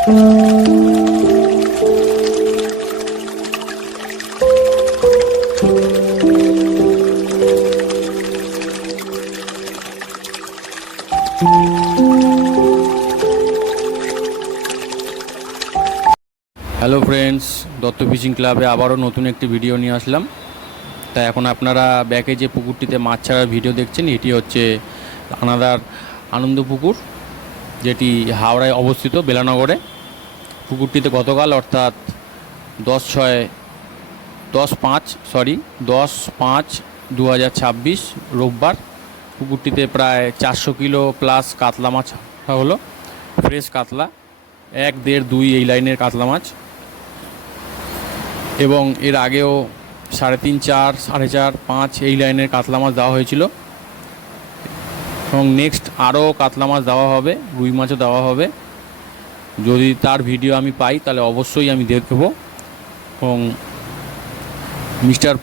Hello friends, Dutta fishing ক্লাবে আবারও নতুন একটি ভিডিও নিয়ে আসলাম। তাই এখন আপনারা ব্যাকে যে পুকুরটিতে মাছ ছাড়ার ভিডিও দেখছেন, এটি হচ্ছে আনাদার আনন্দ পুকুর, যেটি হাওড়ায় অবস্থিত বেলানগরে। পুকুরটিতে গতকাল অর্থাৎ 10/5/2026 রোববার পুকুরটিতে প্রায় 400 কিলো প্লাস কাতলা মাছ হলো। ফ্রেশ কাতলা, 1, 1.5, 2 এই লাইনের কাতলা মাছ। এবং এর আগেও 3.5, 4, 4.5, 5 এই লাইনের কাতলা মাছ দেওয়া হয়েছিল। এবং নেক্সট আরও কাতলা মাছ দেওয়া হবে, রুই মাছও দেওয়া হবে। যদি তার ভিডিও আমি পাই তাহলে অবশ্যই আমি দেখব। এবং মিস্টার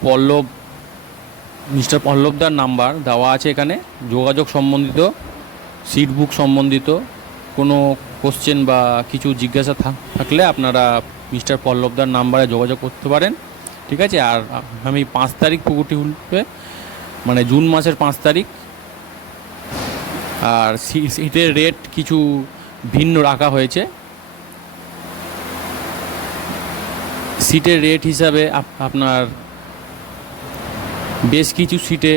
পল্লবদার নাম্বার দেওয়া আছে এখানে। যোগাযোগ সম্বন্ধিত, সিট বুক সম্বন্ধিত কোনো কোশ্চেন বা কিছু জিজ্ঞাসা থাকলে আপনারা মিস্টার পল্লবদার নাম্বারে যোগাযোগ করতে পারেন, ঠিক আছে। আর আমি 5 তারিখ পুকুরটি উঠবে, মানে জুন মাসের 5 তারিখ। আর সিটের রেট কিছু ভিন্ন রাখা হয়েছে। সিটের রেট হিসাবে আপনার বেশ কিছু সিটে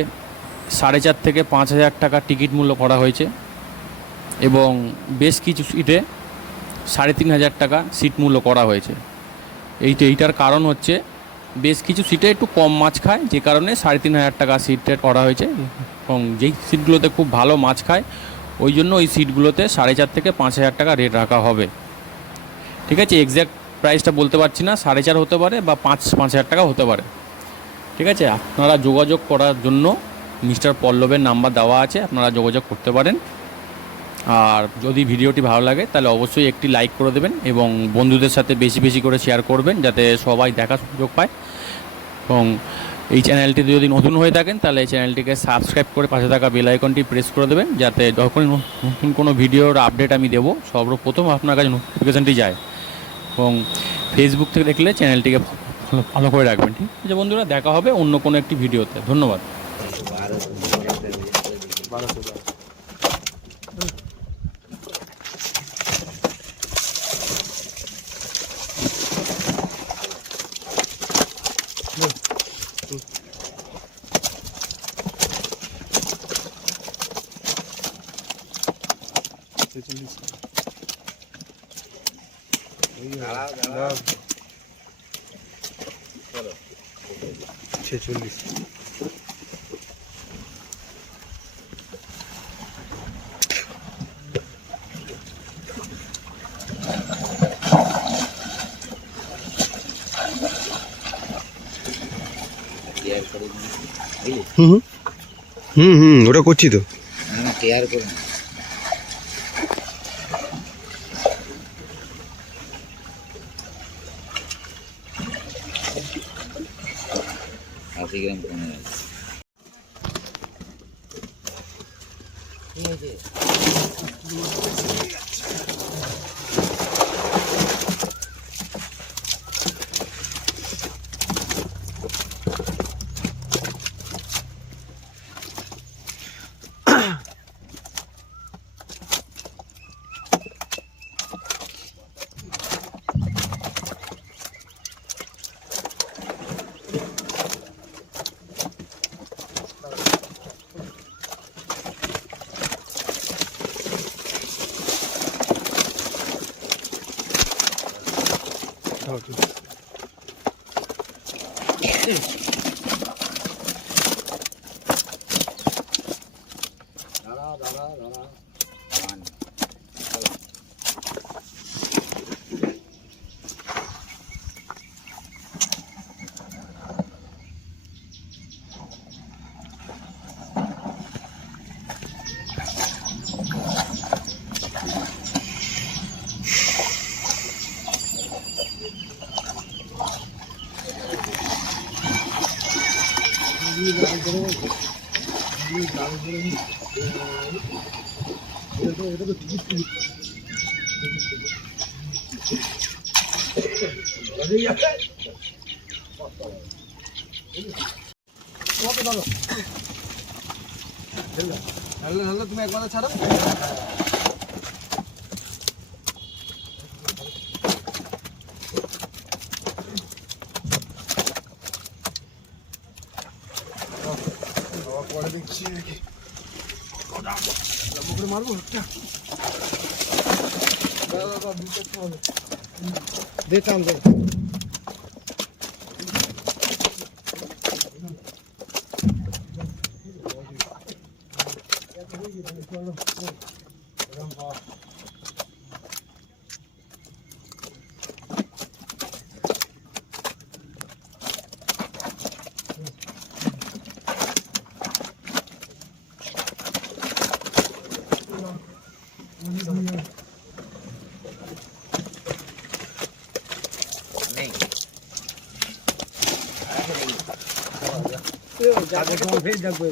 4.5 থেকে 5,000 টাকা টিকিট মূল্য করা হয়েছে, এবং বেশ কিছু সিটে 3,500 টাকা সিট মূল্য করা হয়েছে। এইটার কারণ হচ্ছে বেশ কিছু সিটে একটু কম মাছ খায়, যে কারণে 3,500 টাকা সিট রেট করা হয়েছে। এবং যেই সিটগুলোতে খুব ভালো মাছ খায় ওই জন্য ওই সিটগুলোতে 4.5 থেকে 5,000 টাকা রেট রাখা হবে, ঠিক আছে। এক্স্যাক্ট প্রাইসটা বলতে পারছি না, 4.5 হতে পারে বা 5,000 টাকা হতে পারে, ঠিক আছে। আপনারা যোগাযোগ করার জন্য মিস্টার পল্লবের নাম্বার দেওয়া আছে, আপনারা যোগাযোগ করতে পারেন। আর যদি ভিডিওটি ভালো লাগে তাহলে অবশ্যই একটি লাইক করে দেবেন এবং বন্ধুদের সাথে বেশি বেশি করে শেয়ার করবেন, যাতে সবাই দেখার সুযোগ পায়। এবং এই চ্যানেলটি যদি নতুন হয়ে থাকেন তাহলে এই চ্যানেলটিকে সাবস্ক্রাইব করে পাশে থাকা বেল আইকনটি প্রেস করে দেবেন, যাতে যখনই নতুন কোনো ভিডিওর আপডেট আমি দেবো সর্বপ্রথম আপনার কাছে নোটিফিকেশানটি যায়। এবং ফেসবুক থেকে দেখলে চ্যানেলটিকে ফলো করে রাখবেন, ঠিক আছে বন্ধুরা। দেখা হবে অন্য কোনো একটি ভিডিওতে। ধন্যবাদ। ছেচল্লিশ। ওটা করছি তো, কেয়ার করে এটা তো তুমি একবার ছাড়ো। পরে দেখছি মারবো দে টান দে।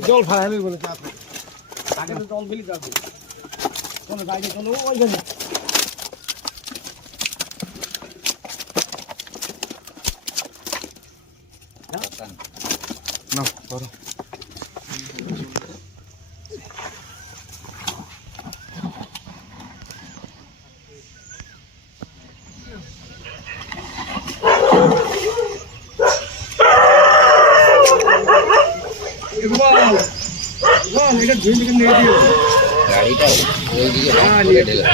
জল ফাড়াইবে বলে আগে তো জল ফেলি যাবে চলো বাইরে চলো ওইখানে না করো গাড়িটা ওইদিকে ঢেলে ঢেলে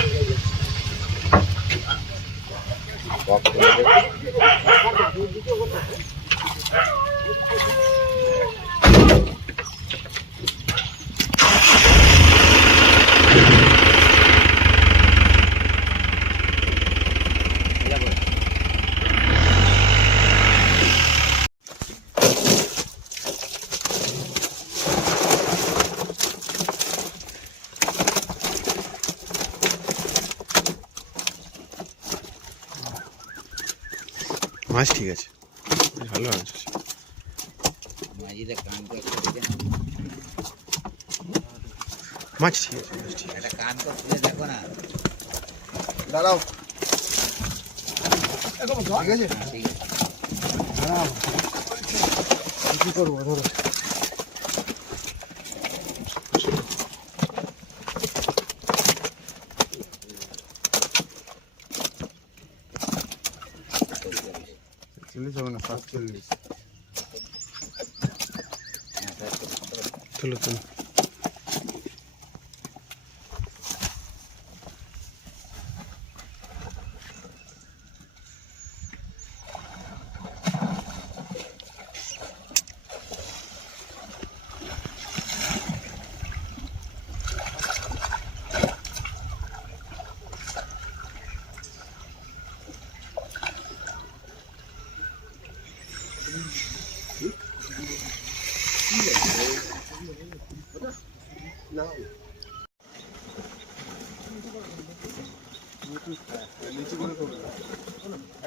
মাছ ঠিক আছে, ভালো মাছ আছে। মাঝিদের কান তো একটা দেখে না, মাছ ঠিক আছে, মাছ ঠিক আছে। একটা কান তো খুলে দেখো না। দাঁড়াও ঠিক আছে ঠিক আছে, দাঁড়াও কি করবো ধরো চল্লিশ হবে না 47 তুলো তুলো।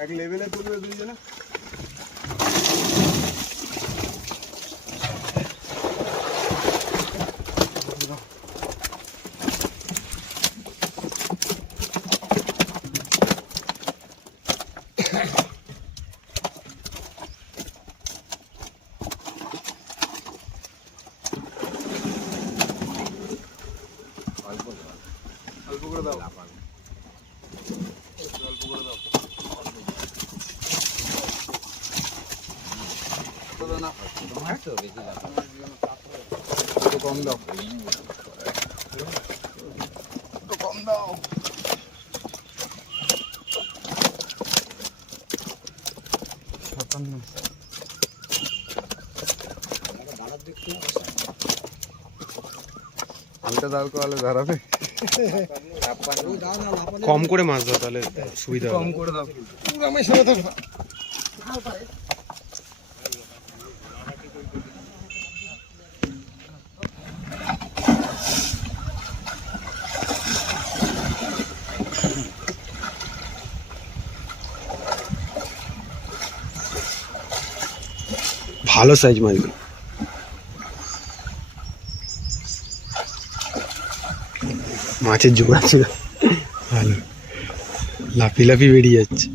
এক লেভেলে তুলবে দুইজনে অল্প করে দাও অল্প করে দাও না তোমার তো বেশি লাভ। একটু কম দাও একটু কম দাও আলটা দাও কলে ধরাবে কম করে মাছ দাও, তাহলে সুবিধা কম হবে। করে দাও আমার সাথে থাকো ভালো সাইজ মাছগুলো, মাছের জোড়া ছিল ভালো। লাফি লাফি বেরিয়ে যাচ্ছে